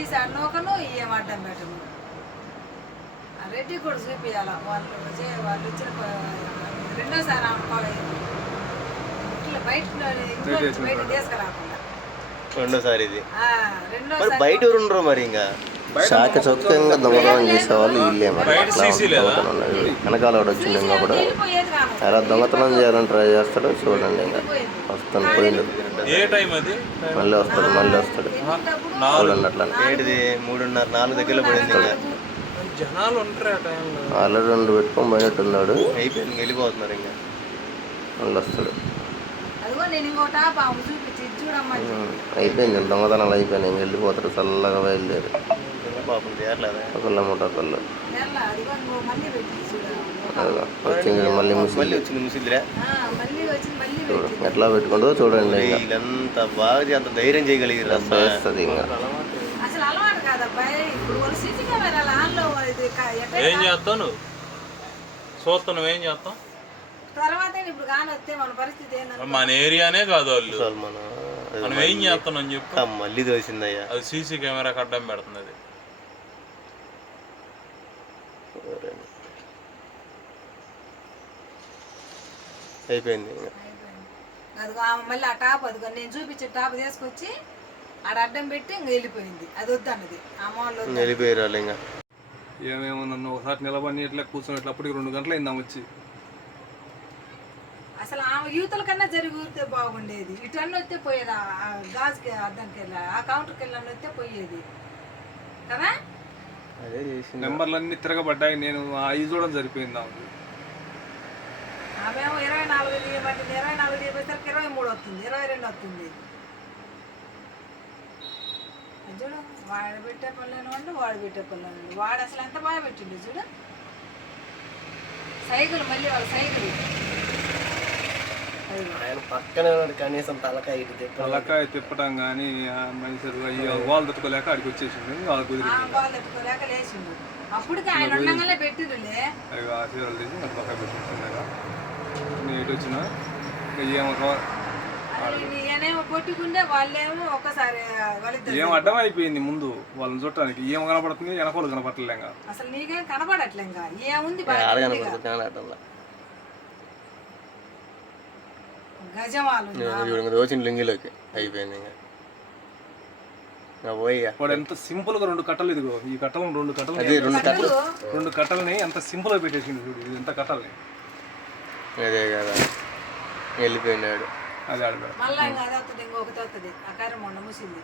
తీసి అన్నోకను ఏం అడ్డం పెట్టను ఆ రెడ్డి కూడా చూపించాల వాళ్ళు వాళ్ళు ఇచ్చిన రెండోసారి ఆమె ఇట్లా బయట బయట తీసుకురాకుండా. రెండోసారి ఇది. బయట ఉండరు మరి ఇంకా? శాఖ చొక్కంగా దొంగతనం చేసేవాళ్ళు వీళ్ళే మరి. వెనకాల ఒకటి వచ్చింది ఇంకా కూడా ఎలా దొంగతనం చేయాలని ట్రై చేస్తాడో చూడండి ఇంకా. వస్తాను పోయిండు. ఏ టైం అది? మళ్ళీ వస్తాడు మళ్ళీ వస్తాడు. ఏంటిది మూడున్నర. నాలుగు దగ్గర పడింది జనాలు ఉంటారు ఆల్రెడీ రెండు పెట్టుకొని పోయినట్టున్నాడు. అయిపోయింది. ఇంక వెళ్ళిపోతున్నారు ఇంకా. మళ్ళీ వస్తాడు. అయిపోయింది. దొంగతనాలు అయిపోయినాయి. ఇంక వెళ్ళిపోతాడు చల్లగా బయలుదేరి. ఒకళ్ళ మూట ఒకళ్ళు వచ్చింది మళ్ళీ మళ్ళీ వచ్చింది ఎట్లా పెట్టుకుంటుందో చూడండి వీళ్ళంతా బాగా అంత ధైర్యం చేయగలిగారు అసలు వేస్తుంది ఇంకా ఏం చేస్తావు నువ్వు? చూస్తావు నువ్వేం చేస్తావు? తర్వాత ఇప్పుడు కాని వస్తే మన ఏరియానే కాదు వాళ్ళు. మన ఏం చేస్తున్నాం చెప్పు. ఆ, మళ్ళీ తోసిందయ్యా. అది సీసీ కెమెరా అడ్డం పెడుతుంది అది. అయిపోయింది ఇంకా. అదిగో ఆమె మళ్ళీ ఆ టాప్ అదిగో నేను చూపించే టాప్ తీసుకొచ్చి ఆడ అడ్డం పెట్టి ఇంక వెళ్ళిపోయింది. అది వద్దన్నది ఆ మాల్లో ఇంక వెళ్ళిపోయారు వాళ్ళు ఇంకా. ఏమేమో నన్ను ఒకసారి నిలబడి ఇట్లా కూర్చొని ఇట్లా అప్పటికి రెండు గంటలు అయిందాం వచ్చి. అసలు ఆమె యూతల కన్నా జరిగితే బాగుండేది. ఇటు అన్న వస్తే పోయేది? ఆ- గాజుకి అద్దంకి వెళ్ళా ఆ కౌంటర్కి వెళ్ళని వస్తే పోయేది. కదా? అదే చేసింది. నెంబర్లన్నీ తిరగబడ్డాయి. నేను ఆ ఐదు చూడడం సరిపోయింది. ఆమె ఇరవై నాలుగు తీయబట్టింది ఇరవై నాలుగు తీయబోయేసరికి ఇరవై మూడు వస్తుంది ఇరవై రెండు వస్తుంది చూడు వాడు పెట్టే పనులను వండి వాడు పెట్టే పనులను వండి అసలు ఎంత బాగా పెట్టిండు చూడు సైకిల్ మళ్ళీ వాళ్ళ సైకిల్. ఆయన పక్కనే కనీసం తలకాయ తలకాయ తిప్పటం కానీ మనిషి వాళ్ళు తట్టుకోలేక ఆడికి వచ్చేసిండు బాల్ ఎత్తుకోలేక లేచిండు. అప్పటికి ఆయన ఉండగానే పెట్టిరులే అవి ఆ చీరలు తీసి నాకు పక్కన పెట్టేసిండగా నేను ఎటు వచ్చినా? కొట్టుకుంటే వాళ్ళేమో ఒక్కసారి వాళ్ళిద్దరు ఏం అడ్డం అయిపోయింది ముందు వాళ్ళని చూడటానికి. ఏం కనపడుతుంది వెనకోళ్ళు కనపడలేక అసలు నీకేం ఏముంది గజమాలు లింగిలోకి అయిపోయింది ఇంకా. వాడు ఎంత సింపుల్గా రెండు కట్టలు ఇదిగో ఈ కట్టలను రెండు కట్టలు అదే రెండు కట్టలు. రెండు కట్టలని ఎంత సింపుల్గా పెట్టేసిండు చూడు ఇది ఎంత కట్టల్ని. అదే కదా. వెళ్ళిపోయినాడు. అది ఆడబెడ మళ్ళా ఇంకా అది వస్తుంది ఇంకొకటి వస్తుంది ఆ కర్ర మొండ ముసింది